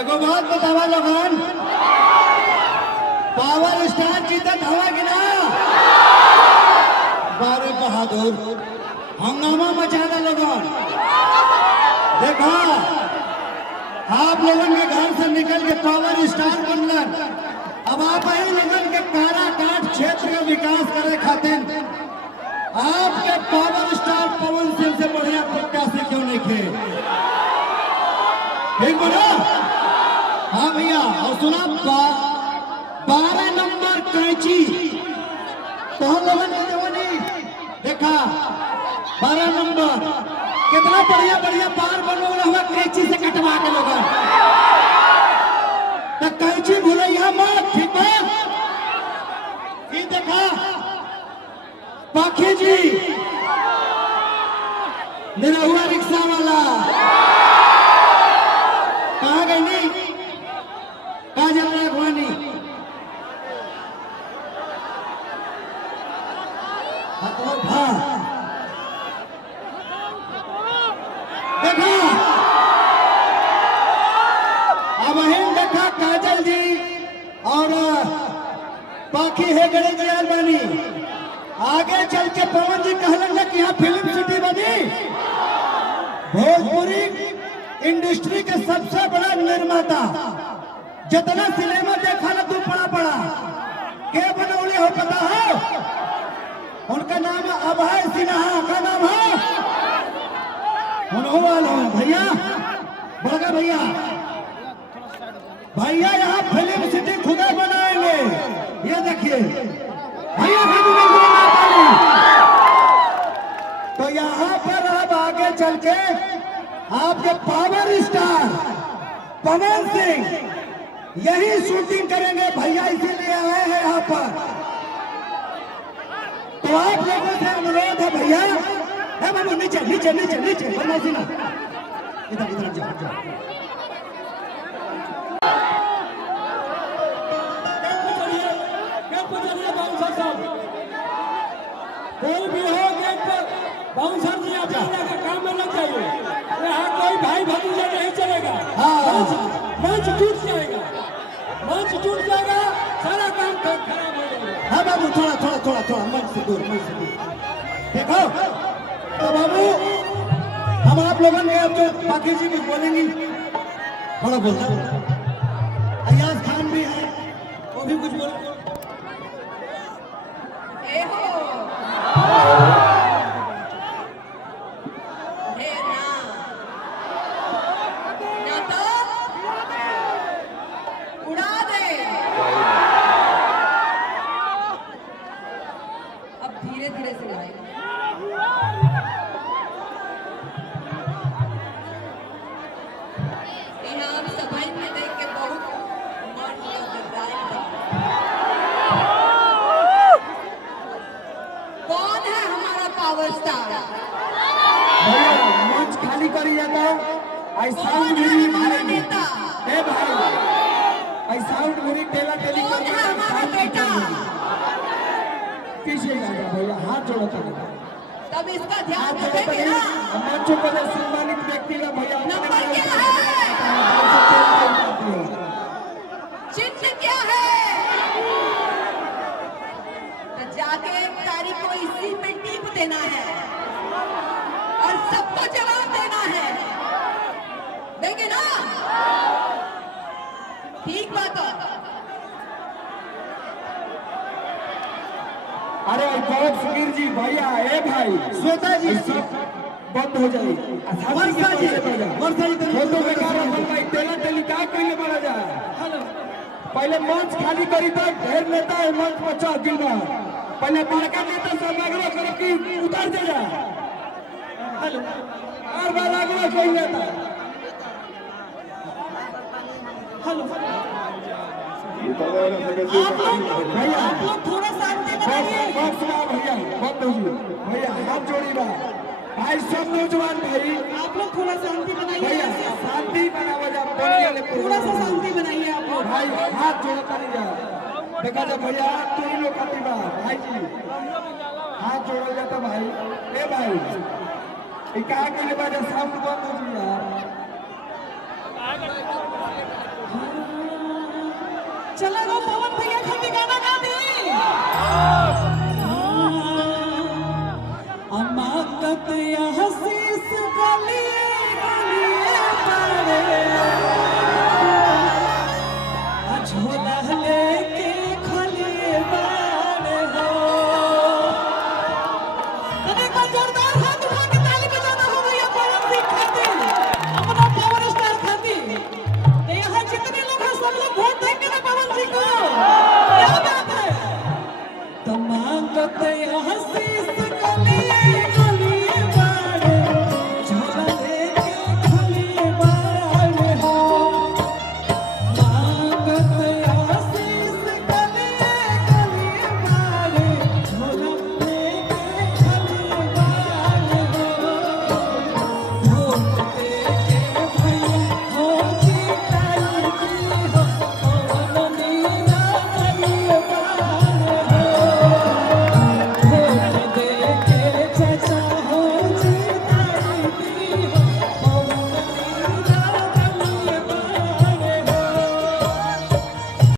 एगो बात बतावा लोगन, पावर स्टार जीतत हवा कि ना? बारे बहादुर हंगामा मचा दे लोगन। देखा आप लोगन के घर से निकल के पावर स्टार बनलन, अब आप ही लोगन के काराकाट क्षेत्र का विकास करे खातिर आपके पावर स्टार पवन सिंह से बढ़िया प्रत्याशी क्यों नहीं थे? ठीक बोला? हाँ भैया, और सुना 12 नंबर कैंची तो हम लोगों ने जवानी देखा 12 नंबर कितना बढ़िया बढ़िया बार बनोला हुआ कैंची से कटवा के लोग तो कैंची भूलैया मत, ठीक है? ये देखा पाखी जी निरहुआ रिक्शा वाला कहाँ गई नहीं? कहाँ चल रहा है भवानी? देखा अब हम देखा काजल जी और पाखी है गणेश जी बनी। आगे चल के पवन जी कहलन कि यहाँ फिल्म सिटी बनी, भोजपुरी इंडस्ट्री के सबसे बड़ा निर्माता। जितना सिनेमा देखा ना तू बड़ा बड़ा के बनौले हो पता है? उनका नाम अभय सिन्हा का नाम है। भैया बड़का भैया भैया यहाँ फिल्म सिटी खुदा बनाएंगे। ये देखिए भैया तो यहाँ पर अब आगे चल के आपके पावर स्टार पवन सिंह यही शूटिंग करेंगे भैया, इसीलिए आए हैं यहाँ पर। तो आप लोगों से अनुरोध है भैया, है बाबू नीचे नीचे नीचे नीचे बनवासी ना, इधर इधर जाओ जाओ। कोई भी हो गेट पर बाउंसर जी आप का काम में लग जाइए। यहाँ कोई भाई भतीजा नहीं चलेगा। मंच टूट जाएगा, मंच टूट जाएगा, सारा काम खराब हो जाएगा। हाँ बाबू थोड़ा थोड़ा थोड़ा थोड़ा मंच से दूर, मंच से दूर। देखो तो बाबू हम आप लोगों ने अब जो पाखी जी कुछ बोलेंगी थोड़ा बोलना। अयाज खान भी है, वो भी कुछ बोल। धीरे धीरे से यहाँ सफाई में देख के बहुत मन कौन है हमारा पावर स्टार? भैया मंच खाली करी जाता साउंड भी हमारा नेता? ए भाई साउंड भी टेला टेली कौन है हमारा बेटा? पीछे जाएगा भैया, हाथ जोड़ो तब इसका ध्यान रखेंगे ना। मंचों पर सम्मानित व्यक्ति का भैया नंबर क्या है? चिन्ह क्या है? तो जाके 1 तारीख को इसी पे टीप देना है और सबको जवाब देना है। देंगे ना? ठीक बात है। अरे बॉक्स गिर जी भैया, ए भाई श्वेता जी सब बंद हो जाए। फोटो के कारण भाई टेला टेली का कइले बड़ा जा। पहले मंच खाली करी तो ढेर नेता है मंच पर चढ़ गिरना। पहले बड़का नेता सब आग्रह करे कि उतर जा। हेलो और बार आग्रह कोई नेता। हेलो आप लोग थोड़ा शांति बनाइए। भैया बंद हो भैया, हाथ जोड़ी बा भाई सब नौजवान भाई, आप लोग थोड़ा शांति बनाइए। भैया शांति बनावा जा, थोड़ा सा शांति बनाइए आप लोग। भाई हाथ जोड़ा कर जा। देखा जा भैया तू ही लोग खाती बा भाई जी, हाथ जोड़ा जाता भाई। ए भाई कहा के लिए बाजा साउंड बंद हो गया।